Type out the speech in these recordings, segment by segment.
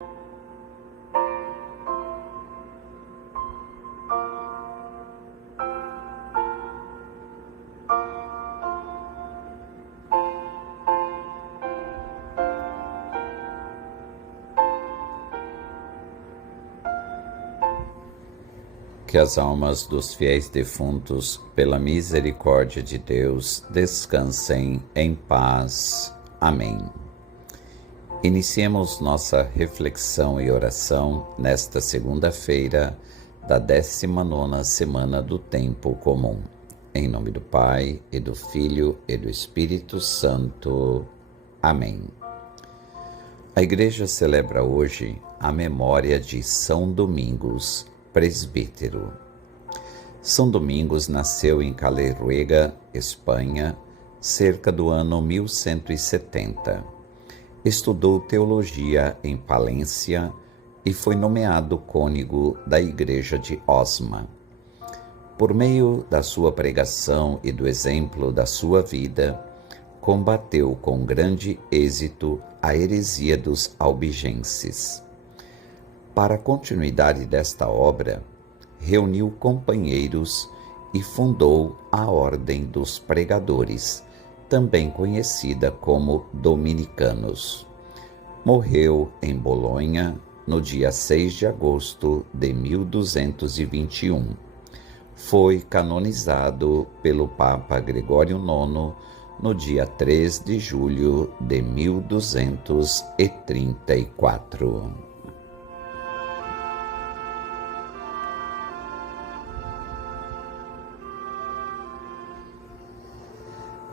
Que as almas dos fiéis defuntos, pela misericórdia de Deus, descansem em paz. Amém. Iniciemos nossa reflexão e oração nesta segunda-feira da 19ª semana do Tempo Comum. Em nome do Pai, e do Filho, e do Espírito Santo. Amém. A Igreja celebra hoje a memória de São Domingos, presbítero. São Domingos nasceu em Caleruega, Espanha, cerca do ano 1170. Estudou teologia em Palência e foi nomeado cônego da Igreja de Osma. Por meio da sua pregação e do exemplo da sua vida, combateu com grande êxito a heresia dos albigenses. Para a continuidade desta obra, reuniu companheiros e fundou a Ordem dos Pregadores, também conhecida como Dominicanos. Morreu em Bolonha no dia 6 de agosto de 1221. Foi canonizado pelo Papa Gregório IX no dia 3 de julho de 1234.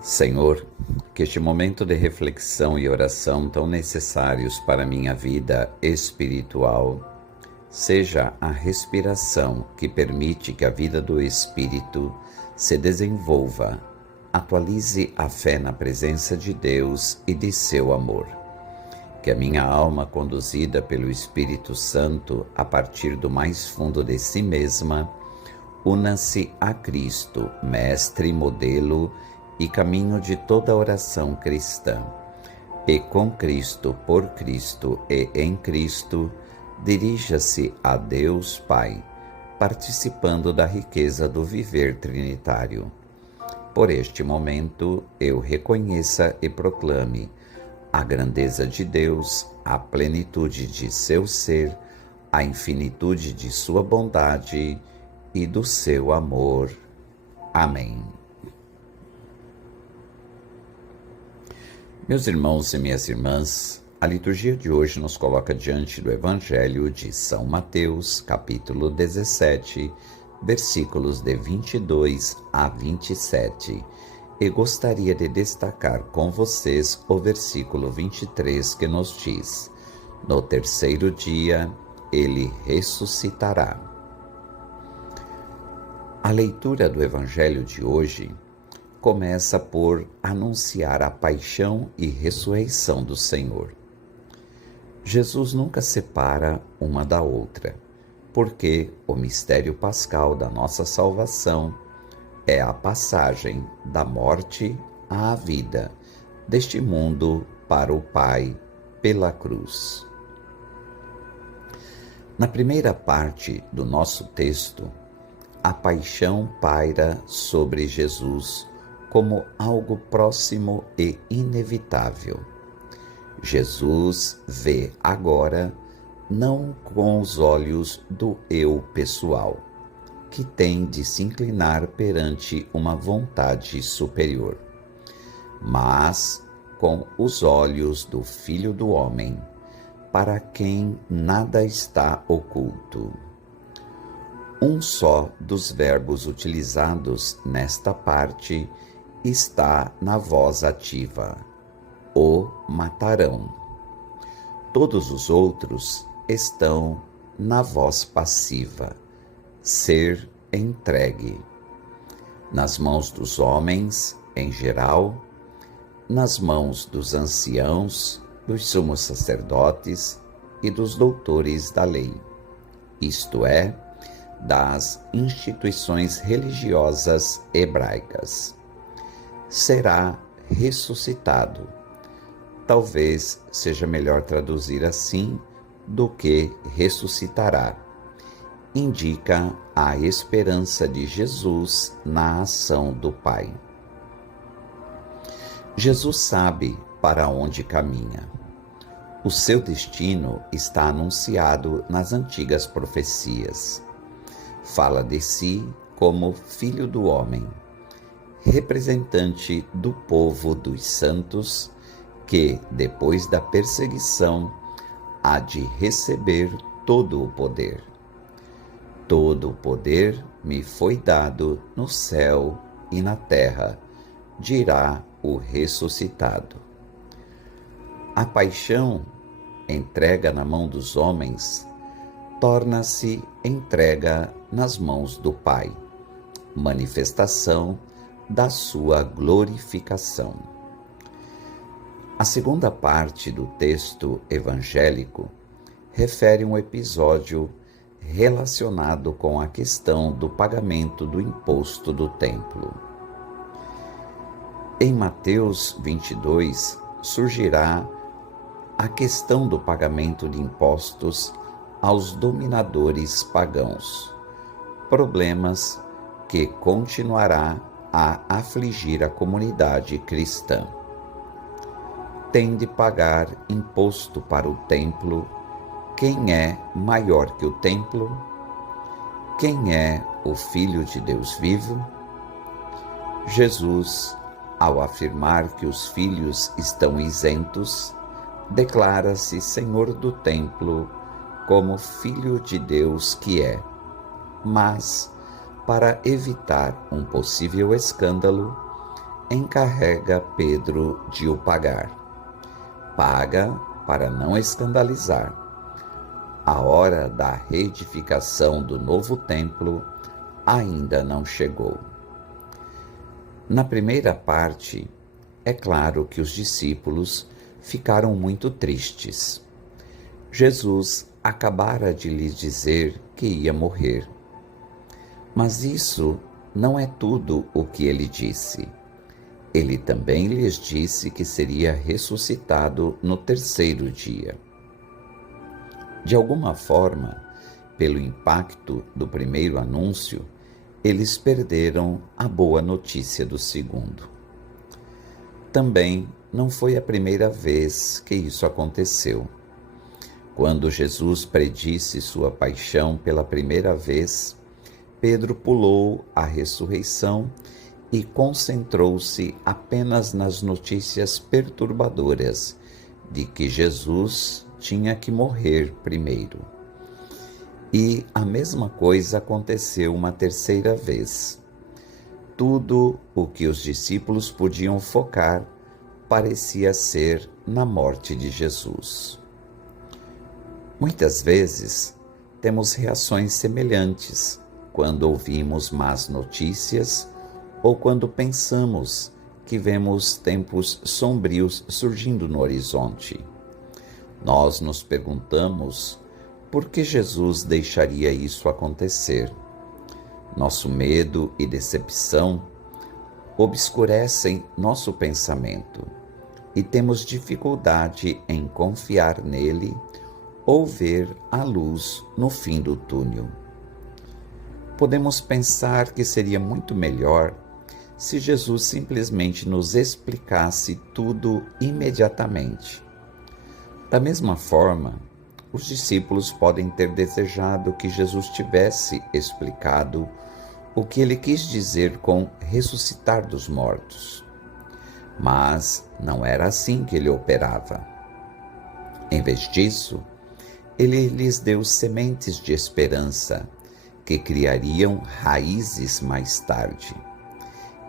Senhor, que este momento de reflexão e oração tão necessários para a minha vida espiritual seja a respiração que permite que a vida do Espírito se desenvolva, atualize a fé na presença de Deus e de seu amor. Que a minha alma, conduzida pelo Espírito Santo a partir do mais fundo de si mesma, una-se a Cristo, Mestre e modelo e caminho de toda oração cristã, e com Cristo, por Cristo e em Cristo, dirija-se a Deus Pai, participando da riqueza do viver trinitário. Por este momento, eu reconheça e proclame a grandeza de Deus, a plenitude de seu ser, a infinitude de sua bondade e do seu amor. Amém. Meus irmãos e minhas irmãs, a liturgia de hoje nos coloca diante do Evangelho de São Mateus, capítulo 17, versículos de 22 a 27, e gostaria de destacar com vocês o versículo 23 que nos diz: no terceiro dia ele ressuscitará. A leitura do Evangelho de hoje começa por anunciar a paixão e ressurreição do Senhor. Jesus nunca separa uma da outra, porque o mistério pascal da nossa salvação é a passagem da morte à vida, deste mundo para o Pai pela cruz. Na primeira parte do nosso texto, a paixão paira sobre Jesus como algo próximo e inevitável. Jesus vê agora não com os olhos do eu pessoal, que tem de se inclinar perante uma vontade superior, mas com os olhos do Filho do Homem, para quem nada está oculto. Um só dos verbos utilizados nesta parte está na voz ativa: o matarão. Todos os outros estão na voz passiva: ser entregue. Nas mãos dos homens, em geral, nas mãos dos anciãos, dos sumos sacerdotes e dos doutores da lei, isto é, das instituições religiosas hebraicas. Será ressuscitado. Talvez seja melhor traduzir assim, do que ressuscitará. Indica a esperança de Jesus na ação do Pai. Jesus sabe para onde caminha. O seu destino está anunciado nas antigas profecias. Fala de si como Filho do Homem, representante do povo dos santos, que, depois da perseguição, há de receber todo o poder. Todo o poder me foi dado no céu e na terra, dirá o ressuscitado. A paixão, entrega na mão dos homens, torna-se entrega nas mãos do Pai, manifestação da sua glorificação. A segunda parte do texto evangélico refere um episódio relacionado com a questão do pagamento do imposto do templo. Em Mateus 22, surgirá a questão do pagamento de impostos aos dominadores pagãos, problemas que continuará a afligir a comunidade cristã. Tem de pagar imposto para o templo quem é maior que o templo? Quem é o Filho de Deus vivo? Jesus, ao afirmar que os filhos estão isentos, declara-se Senhor do templo como Filho de Deus que é. Mas, para evitar um possível escândalo, encarrega Pedro de o pagar. Paga para não escandalizar. A hora da reedificação do novo templo ainda não chegou. Na primeira parte, é claro que os discípulos ficaram muito tristes. Jesus acabara de lhes dizer que ia morrer. Mas isso não é tudo o que ele disse. Ele também lhes disse que seria ressuscitado no terceiro dia. De alguma forma, pelo impacto do primeiro anúncio, eles perderam a boa notícia do segundo. Também não foi a primeira vez que isso aconteceu. Quando Jesus predisse sua paixão pela primeira vez, Pedro pulou a ressurreição e concentrou-se apenas nas notícias perturbadoras de que Jesus tinha que morrer primeiro. E a mesma coisa aconteceu uma terceira vez. Tudo o que os discípulos podiam focar parecia ser na morte de Jesus. Muitas vezes temos reações semelhantes quando ouvimos más notícias ou quando pensamos que vemos tempos sombrios surgindo no horizonte. Nós nos perguntamos por que Jesus deixaria isso acontecer. Nosso medo e decepção obscurecem nosso pensamento e temos dificuldade em confiar nele ou ver a luz no fim do túnel. Podemos pensar que seria muito melhor se Jesus simplesmente nos explicasse tudo imediatamente. Da mesma forma, os discípulos podem ter desejado que Jesus tivesse explicado o que ele quis dizer com ressuscitar dos mortos. Mas não era assim que ele operava. Em vez disso, ele lhes deu sementes de esperança que criariam raízes mais tarde.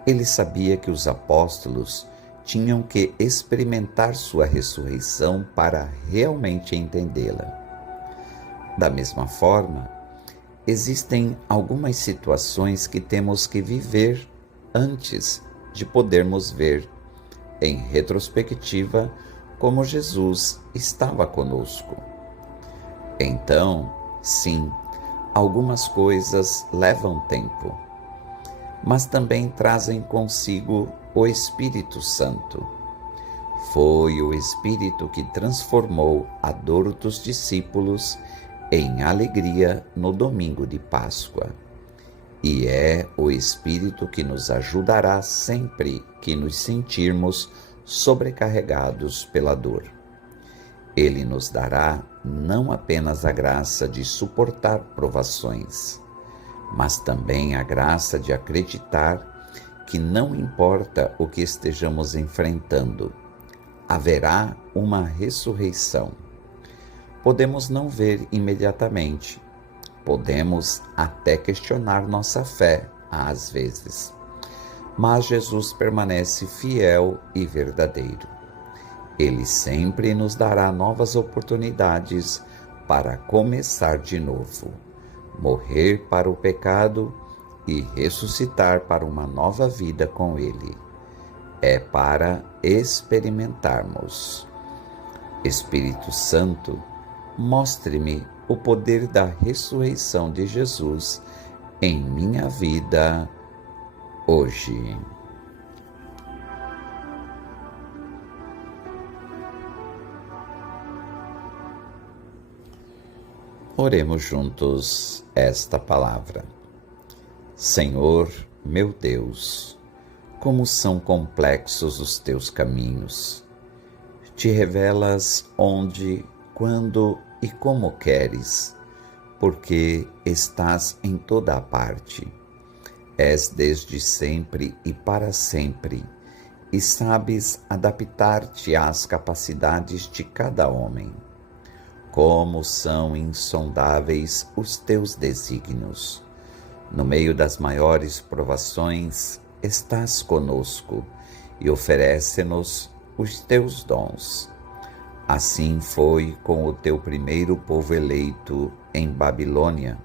Ele sabia que os apóstolos tinham que experimentar sua ressurreição para realmente entendê-la. Da mesma forma, existem algumas situações que temos que viver antes de podermos ver, em retrospectiva, como Jesus estava conosco. Então, sim, algumas coisas levam tempo, mas também trazem consigo o Espírito Santo. Foi o Espírito que transformou a dor dos discípulos em alegria no domingo de Páscoa. E é o Espírito que nos ajudará sempre que nos sentirmos sobrecarregados pela dor. Ele nos dará não apenas a graça de suportar provações, mas também a graça de acreditar que não importa o que estejamos enfrentando, haverá uma ressurreição. Podemos não ver imediatamente, podemos até questionar nossa fé às vezes, mas Jesus permanece fiel e verdadeiro. Ele sempre nos dará novas oportunidades para começar de novo, morrer para o pecado e ressuscitar para uma nova vida com Ele. É para experimentarmos. Espírito Santo, mostre-me o poder da ressurreição de Jesus em minha vida hoje. Oremos juntos esta palavra. Senhor, meu Deus, como são complexos os teus caminhos. Te revelas onde, quando e como queres, porque estás em toda a parte. És desde sempre e para sempre, e sabes adaptar-te às capacidades de cada homem. Como são insondáveis os teus desígnios. No meio das maiores provações, estás conosco e oferece-nos os teus dons. Assim foi com o teu primeiro povo eleito em Babilônia.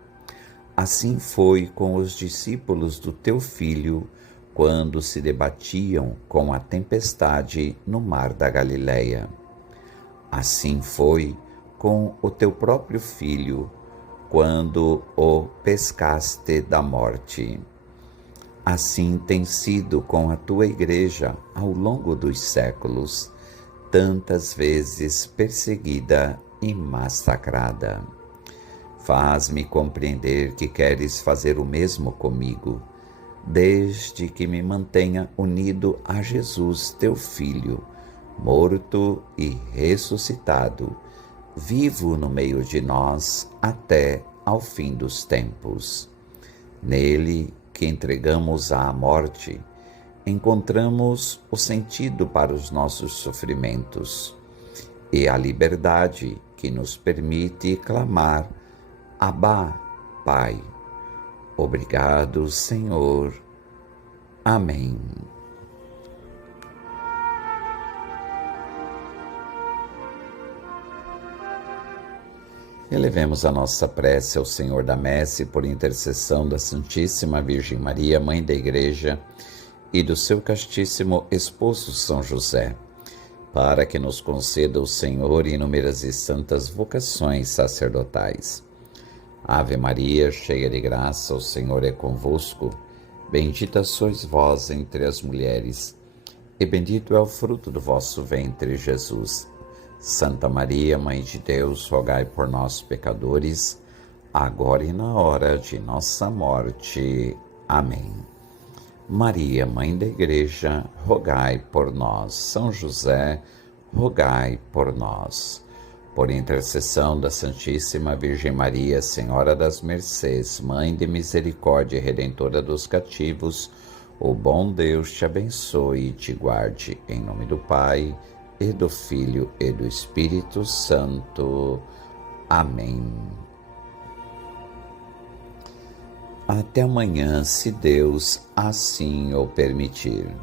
Assim foi com os discípulos do teu Filho, quando se debatiam com a tempestade no mar da Galileia. Assim foi com o teu próprio Filho, quando o pescaste da morte. Assim tem sido com a tua Igreja ao longo dos séculos, tantas vezes perseguida e massacrada. Faz-me compreender que queres fazer o mesmo comigo, desde que me mantenha unido a Jesus, teu Filho, morto e ressuscitado, vivo no meio de nós até ao fim dos tempos. Nele, que entregamos à morte, encontramos o sentido para os nossos sofrimentos e a liberdade que nos permite clamar: Abba, Pai. Obrigado, Senhor. Amém. Elevemos a nossa prece ao Senhor da Messe por intercessão da Santíssima Virgem Maria, Mãe da Igreja, e do seu castíssimo esposo São José, para que nos conceda o Senhor inúmeras e santas vocações sacerdotais. Ave Maria, cheia de graça, o Senhor é convosco. Bendita sois vós entre as mulheres, e bendito é o fruto do vosso ventre, Jesus. Santa Maria, Mãe de Deus, rogai por nós, pecadores, agora e na hora de nossa morte. Amém. Maria, Mãe da Igreja, rogai por nós. São José, rogai por nós. Por intercessão da Santíssima Virgem Maria, Senhora das Mercês, Mãe de Misericórdia e Redentora dos cativos, o bom Deus te abençoe e te guarde. Em nome do Pai, e do Filho, e do Espírito Santo. Amém. Até amanhã, se Deus assim o permitir.